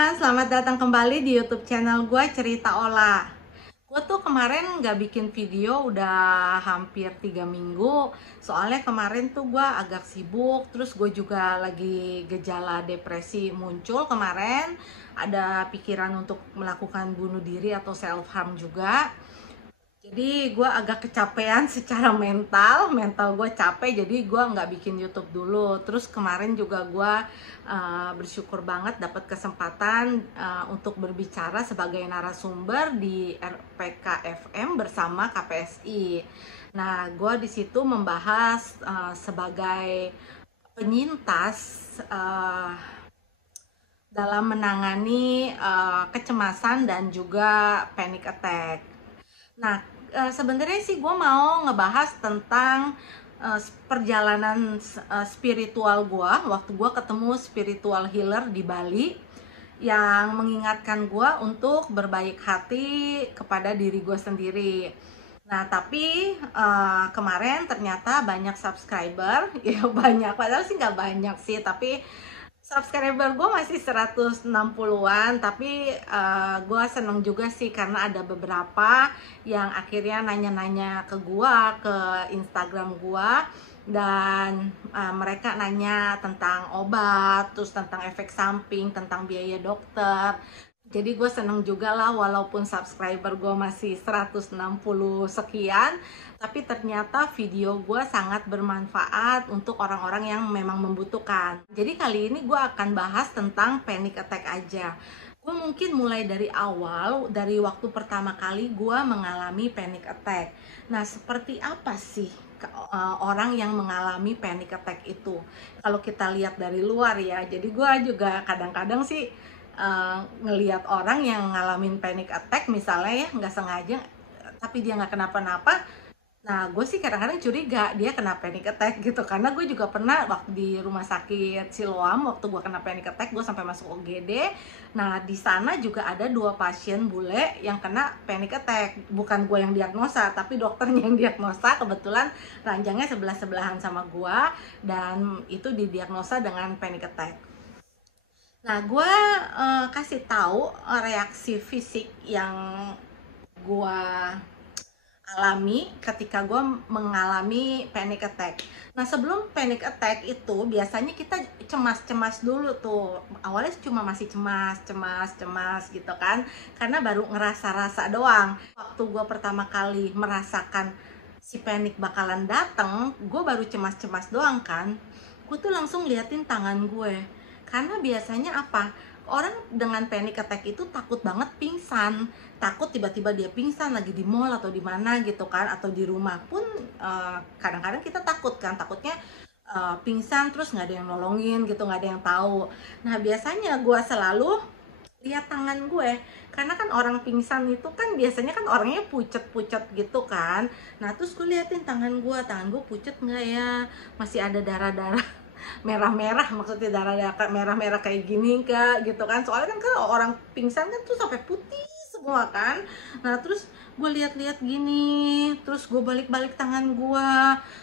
teman-teman, selamat datang kembali di YouTube channel gue Cerita Olah. Gue tuh kemarin nggak bikin video udah hampir 3 minggu. Soalnya kemarin tuh gue agak sibuk, terus gue juga lagi gejala depresi muncul kemarin. Ada pikiran untuk melakukan bunuh diri atau self harm juga. Jadi gue agak kecapean secara mental gue capek, jadi gue nggak bikin YouTube dulu. Terus kemarin juga gue bersyukur banget dapat kesempatan untuk berbicara sebagai narasumber di RPK FM bersama KPSI. Nah, gue di situ membahas sebagai penyintas dalam menangani kecemasan dan juga panic attack. Nah, sebenarnya sih gue mau ngebahas tentang perjalanan spiritual gue waktu gue ketemu spiritual healer di Bali yang mengingatkan gue untuk berbaik hati kepada diri gue sendiri. Nah, tapi kemarin ternyata banyak subscriber, ya banyak, padahal sih nggak banyak sih, tapi subscriber gue masih 160-an, tapi gue seneng juga sih karena ada beberapa yang akhirnya nanya-nanya ke gue, ke Instagram gue, dan mereka nanya tentang obat, terus tentang efek samping, tentang biaya dokter. Jadi gue seneng juga lah, walaupun subscriber gue masih 160 sekian, tapi ternyata video gue sangat bermanfaat untuk orang-orang yang memang membutuhkan. Jadi kali ini gue akan bahas tentang panic attack aja. Gue mungkin mulai dari awal, dari waktu pertama kali gue mengalami panic attack. Nah, seperti apa sih orang yang mengalami panic attack itu? Kalau kita lihat dari luar ya, jadi gue juga kadang-kadang sih ngelihat orang yang ngalamin panic attack misalnya ya, nggak sengaja tapi dia nggak kenapa-napa. Nah, gue sih kadang-kadang curiga dia kena panic attack gitu, karena gue juga pernah waktu di rumah sakit Siloam, waktu gue kena panic attack, gue sampai masuk OGD. Nah, di sana juga ada 2 pasien bule yang kena panic attack. Bukan gue yang diagnosa, tapi dokternya yang diagnosa. Kebetulan ranjangnya sebelah-sebelahan sama gue, dan itu didiagnosa dengan panic attack. Nah, gue kasih tahu reaksi fisik yang gue alami ketika gue mengalami panic attack. Nah, sebelum panic attack itu biasanya kita cemas-cemas dulu tuh. Awalnya cuma masih cemas gitu kan, karena baru ngerasa-rasa doang. Waktu gue pertama kali merasakan si panic bakalan dateng, gue baru cemas-cemas doang kan. Gue tuh langsung liatin tangan gue. Karena biasanya apa? Orang dengan panic attack itu takut banget pingsan, takut tiba-tiba dia pingsan lagi di mall atau di mana gitu kan, atau di rumah pun kadang-kadang kita takut kan, takutnya pingsan terus nggak ada yang nolongin gitu, nggak ada yang tahu. Nah, biasanya gue selalu lihat tangan gue, karena kan orang pingsan itu kan biasanya kan orangnya pucet-pucet gitu kan. Nah, terus gue liatin tangan gue pucet nggak ya, masih ada darah-darah merah-merah, maksudnya darah-darah merah-merah kayak gini kak gitu kan. Soalnya kan kalau orang pingsan kan tuh sampai putih semua kan. Nah, terus gue lihat-lihat gini, terus gue balik-balik tangan gue,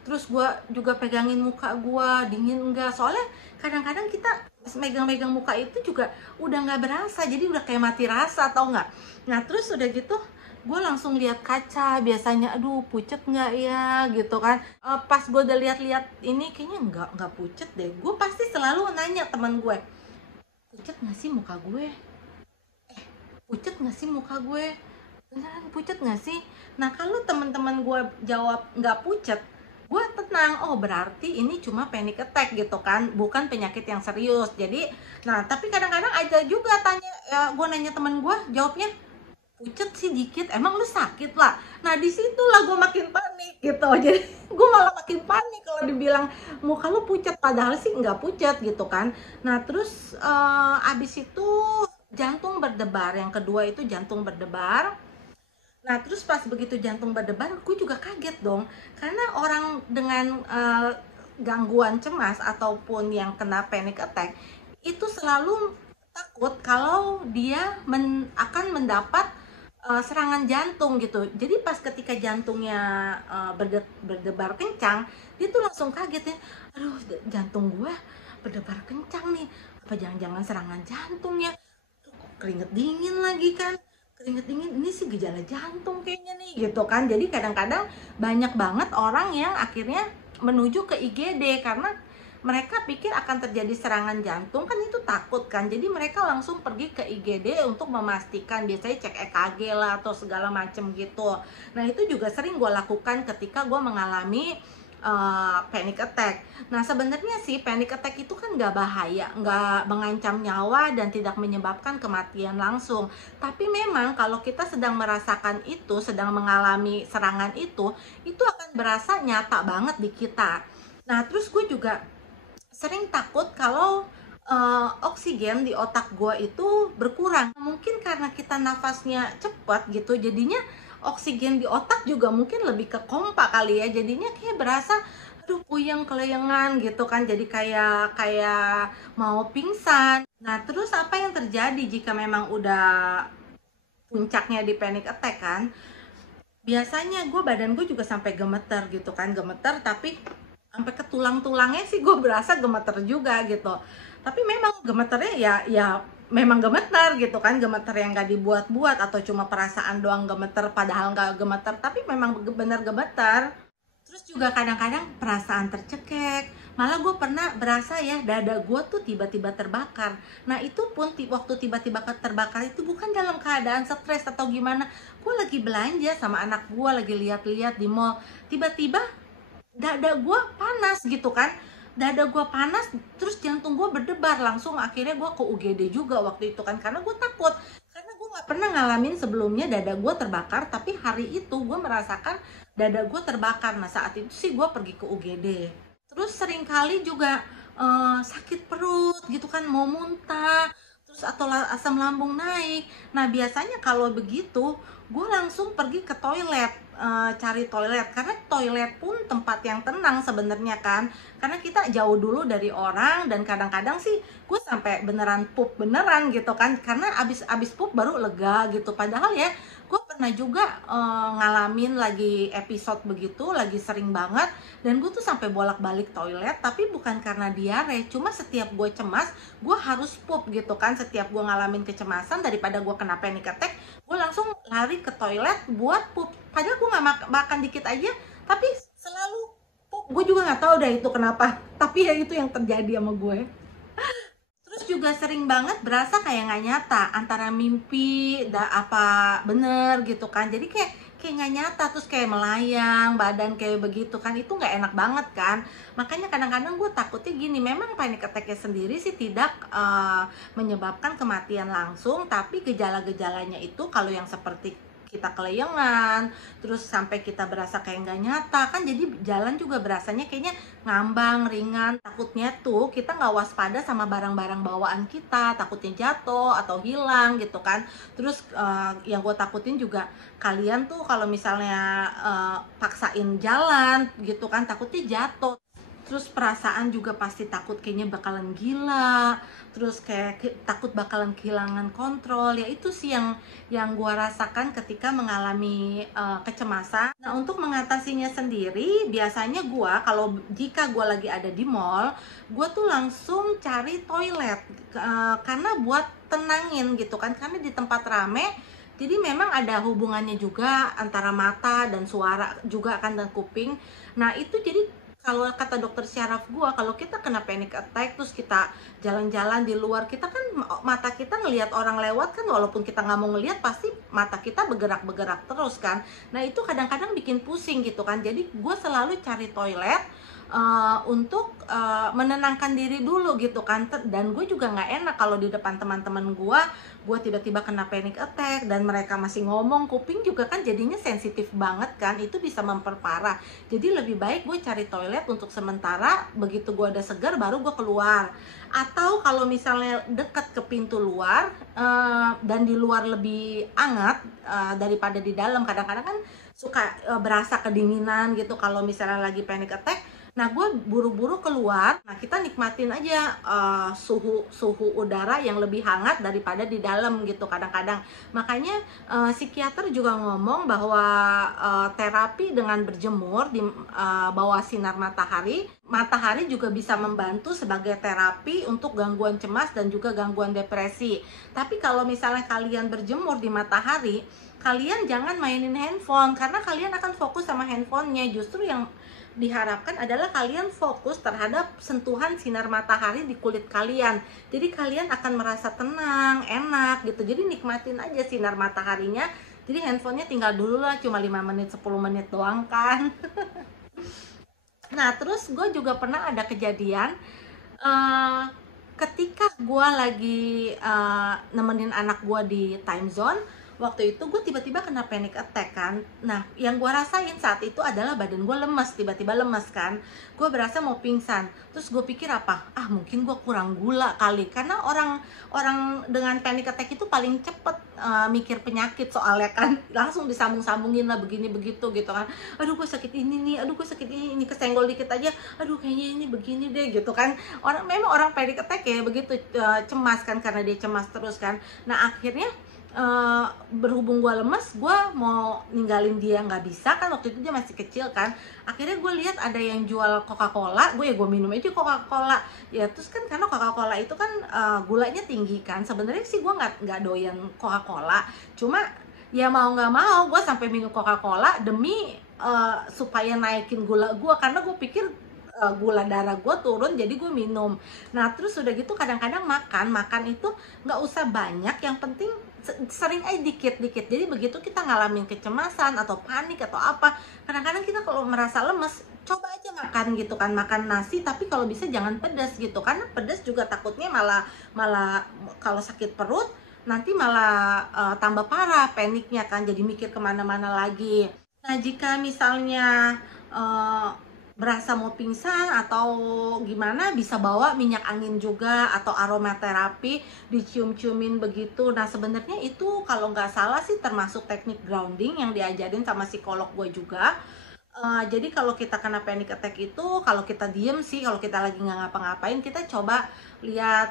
terus gue juga pegangin muka gue, dingin enggak. Soalnya kadang-kadang kita megang-megang muka itu juga udah nggak berasa, jadi udah kayak mati rasa, tau nggak? Nah, terus udah gitu gue langsung lihat kaca, biasanya aduh pucet nggak ya gitu kan. Pas gue udah lihat-lihat ini kayaknya nggak pucet deh, gue pasti selalu nanya teman gue, pucet nggak sih muka gue, pucet nggak sih muka gue, beneran pucet nggak sih? Nah, kalau teman-teman gue jawab nggak pucet, gue tenang, oh berarti ini cuma panic attack gitu kan, bukan penyakit yang serius. Jadi, nah tapi kadang-kadang ada juga tanya, gue nanya teman gue, jawabnya pucet sih dikit, emang lu sakit lah. Nah, disitulah gue makin panik gitu. Jadi gue malah makin panik kalau dibilang muka lu pucet, padahal sih nggak pucet gitu kan. Nah, terus abis itu jantung berdebar, yang kedua itu jantung berdebar. Nah, terus pas begitu jantung berdebar, gue juga kaget dong, karena orang dengan gangguan cemas ataupun yang kena panic attack itu selalu takut kalau dia akan mendapat serangan jantung gitu. Jadi pas ketika jantungnya berdebar kencang, dia tuh langsung kaget ya, aduh jantung gue berdebar kencang nih, apa jangan-jangan serangan jantung ya. keringet dingin lagi kan, keringet dingin ini sih gejala jantung kayaknya nih gitu kan. Jadi kadang-kadang banyak banget orang yang akhirnya menuju ke IGD karena mereka pikir akan terjadi serangan jantung, kan itu takut kan, jadi mereka langsung pergi ke IGD untuk memastikan, biasanya cek EKG lah atau segala macem gitu. Nah itu juga sering gue lakukan ketika gue mengalami panic attack. Nah sebenarnya sih panic attack itu kan nggak bahaya, nggak mengancam nyawa dan tidak menyebabkan kematian langsung. Tapi memang kalau kita sedang merasakan itu, sedang mengalami serangan itu akan berasa nyata banget di kita. Nah terus gue juga sering takut kalau oksigen di otak gue itu berkurang. Mungkin karena kita nafasnya cepat gitu, jadinya oksigen di otak juga mungkin lebih ke kompak kali ya. Jadinya kayak berasa aduh puyeng kelayangan gitu kan. Jadi kayak mau pingsan. Nah, terus apa yang terjadi jika memang udah puncaknya di panic attack kan? Biasanya badan gue juga sampai gemeter gitu kan, gemeter tapi sampai ke tulang-tulangnya sih gue berasa gemeter juga gitu. Tapi memang gemeternya ya memang gemeter gitu kan, gemeter yang gak dibuat-buat atau cuma perasaan doang gemeter padahal gak gemeter, tapi memang bener gemeter. Terus juga kadang-kadang perasaan tercekek, malah gue pernah berasa ya dada gue tuh tiba-tiba terbakar. Nah itu pun waktu tiba-tiba terbakar itu bukan dalam keadaan stres atau gimana, gue lagi belanja sama anak gue, lagi lihat-lihat di mall, tiba-tiba dada gue panas gitu kan, dada gue panas, terus jantung gue berdebar, langsung akhirnya gue ke UGD juga waktu itu kan, karena gue takut, karena gue nggak pernah ngalamin sebelumnya dada gue terbakar, tapi hari itu gue merasakan dada gue terbakar. Nah saat itu sih gue pergi ke UGD. Terus sering kali juga sakit perut gitu kan, mau muntah, terus atau asam lambung naik. Nah biasanya kalau begitu gue langsung pergi ke toilet, cari toilet, karena toilet pun tempat yang tenang sebenarnya kan, karena kita jauh dulu dari orang, dan kadang-kadang sih gue sampai beneran pup beneran gitu kan, karena abis pup baru lega gitu. Padahal ya gue pernah juga ngalamin lagi episode begitu, lagi sering banget, dan gue tuh sampai bolak-balik toilet, tapi bukan karena diare, cuma setiap gue cemas gue harus pup gitu kan. Setiap gue ngalamin kecemasan, daripada gue kena panic attack, gue langsung lari ke toilet buat pup. Padahal gue nggak makan dikit aja, tapi selalu pup. Gue juga nggak tahu deh itu kenapa, tapi ya itu yang terjadi sama gue. Terus juga sering banget berasa kayak nggak nyata, antara mimpi apa bener gitu kan. Jadi kayak nggak nyata, terus kayak melayang badan kayak begitu kan, itu nggak enak banget kan. Makanya kadang-kadang gue takutnya gini, memang panic attack-nya sendiri sih tidak menyebabkan kematian langsung, tapi gejala-gejalanya itu kalau yang seperti kita kelayangan, terus sampai kita berasa kayak nggak nyata kan, jadi jalan juga berasanya kayaknya ngambang, ringan. Takutnya tuh kita nggak waspada sama barang-barang bawaan kita, takutnya jatuh atau hilang gitu kan. Terus yang gue takutin juga kalian tuh kalau misalnya paksain jalan gitu kan, takutnya jatuh. Terus perasaan juga pasti takut kayaknya bakalan gila, terus kayak takut bakalan kehilangan kontrol. Ya itu sih yang gue rasakan ketika mengalami kecemasan. Nah untuk mengatasinya sendiri, biasanya jika gue lagi ada di mall, gue tuh langsung cari toilet, karena buat tenangin gitu kan, karena di tempat rame. Jadi memang ada hubungannya juga antara mata dan suara juga kan, dan kuping. Nah itu jadi kalau kata dokter syaraf gue, kalau kita kena panic attack terus kita jalan-jalan di luar, kita kan mata kita ngelihat orang lewat kan, walaupun kita nggak mau ngelihat pasti mata kita bergerak-bergerak terus kan. Nah itu kadang-kadang bikin pusing gitu kan. Jadi gue selalu cari toilet untuk menenangkan diri dulu gitu kan. Dan gue juga nggak enak kalau di depan teman-teman gue tiba-tiba kena panic attack dan mereka masih ngomong, kuping juga kan jadinya sensitif banget kan, itu bisa memperparah. Jadi lebih baik gue cari toilet untuk sementara, begitu gue udah segar baru gue keluar. Atau kalau misalnya deket ke pintu luar dan di luar lebih hangat daripada di dalam, kadang-kadang kan suka berasa kedinginan gitu kalau misalnya lagi panic attack. Nah, gue buru-buru keluar. Nah, kita nikmatin aja suhu udara yang lebih hangat daripada di dalam gitu kadang-kadang. Makanya psikiater juga ngomong bahwa terapi dengan berjemur di bawah sinar matahari, matahari juga bisa membantu sebagai terapi untuk gangguan cemas dan juga gangguan depresi. Tapi kalau misalnya kalian berjemur di matahari, kalian jangan mainin handphone karena kalian akan fokus sama handphonenya. Justru yang diharapkan adalah kalian fokus terhadap sentuhan sinar matahari di kulit kalian. Jadi kalian akan merasa tenang, enak gitu. Jadi nikmatin aja sinar mataharinya. Jadi handphonenya tinggal dulu lah, cuma 5 menit 10 menit doang kan. Nah, terus gue juga pernah ada kejadian ketika gue lagi nemenin anak gue di time zone. Waktu itu gue tiba-tiba kena panic attack kan. Nah, yang gue rasain saat itu adalah badan gue lemes, tiba-tiba lemes kan. Gue berasa mau pingsan. Terus gue pikir apa? Ah, mungkin gue kurang gula kali. Karena orang dengan panic attack itu paling cepet mikir penyakit soalnya kan. Langsung disambung-sambungin lah begini begitu gitu kan. Aduh, gue sakit ini nih. Aduh, gue sakit ini kesenggol dikit aja. Aduh, kayaknya ini begini deh gitu kan. Memang orang panic attack ya begitu, cemas kan, karena dia cemas terus kan. Nah, akhirnya berhubung gue lemes, gue mau ninggalin dia nggak bisa kan, waktu itu dia masih kecil kan. Akhirnya gue lihat ada yang jual Coca-Cola, gue minum aja Coca-Cola ya. Terus kan karena Coca-Cola itu kan gulanya tinggi kan, sebenarnya sih gue nggak doyan Coca-Cola, cuma ya mau nggak mau gue sampai minum Coca-Cola demi supaya naikin gula gue, karena gue pikir gula darah gue turun, jadi gue minum. Nah, terus udah gitu kadang-kadang makan itu nggak usah banyak, yang penting sering aja dikit-dikit. Jadi begitu kita ngalamin kecemasan atau panik atau apa, kadang-kadang kita kalau merasa lemes, coba aja makan gitu kan, makan nasi, tapi kalau bisa jangan pedas gitu, karena pedas juga takutnya malah kalau sakit perut nanti malah tambah parah paniknya kan, jadi mikir kemana-mana lagi. Nah, jika misalnya berasa mau pingsan atau gimana, bisa bawa minyak angin juga atau aromaterapi, dicium-ciumin begitu. Nah, sebenarnya itu kalau nggak salah sih termasuk teknik grounding yang diajarin sama psikolog gue juga. Jadi kalau kita kena panic attack itu, kalau kita diem sih, kalau kita lagi nggak ngapa-ngapain, kita coba lihat,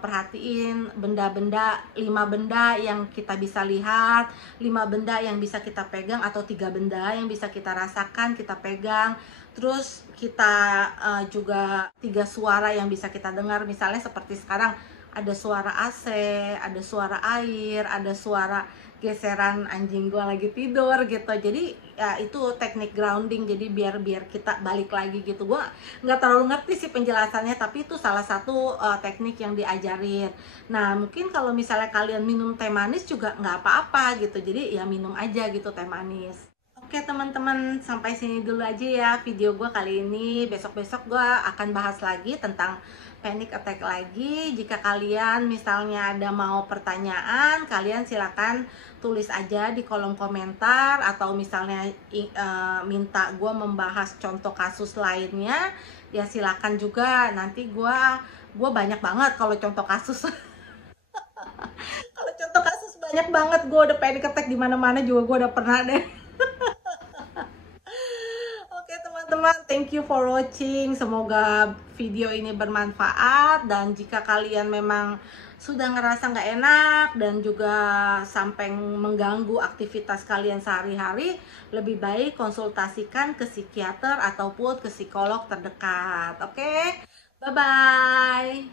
perhatiin benda-benda, 5 benda yang kita bisa lihat, 5 benda yang bisa kita pegang, atau 3 benda yang bisa kita rasakan, kita pegang. Terus kita juga 3 suara yang bisa kita dengar, misalnya seperti sekarang ada suara AC, ada suara air, ada suara geseran anjing gua lagi tidur gitu. Jadi ya itu teknik grounding, jadi biar kita balik lagi gitu. Gua nggak terlalu ngerti sih penjelasannya, tapi itu salah satu teknik yang diajarin. Nah, mungkin kalau misalnya kalian minum teh manis juga nggak apa-apa gitu, jadi ya minum aja gitu teh manis. Oke teman-teman, sampai sini dulu aja ya video gue kali ini. Besok-besok gue akan bahas lagi tentang panic attack lagi. Jika kalian misalnya ada mau pertanyaan, kalian silakan tulis aja di kolom komentar, atau misalnya minta gue membahas contoh kasus lainnya, ya silakan juga. Nanti gue banyak banget kalau contoh kasus. Kalau contoh kasus banyak banget, gue udah panic attack di mana-mana juga gue udah pernah deh. Teman-teman, thank you for watching. Semoga video ini bermanfaat, dan jika kalian memang sudah ngerasa nggak enak dan juga sampai mengganggu aktivitas kalian sehari-hari, lebih baik konsultasikan ke psikiater ataupun ke psikolog terdekat. Oke, bye-bye.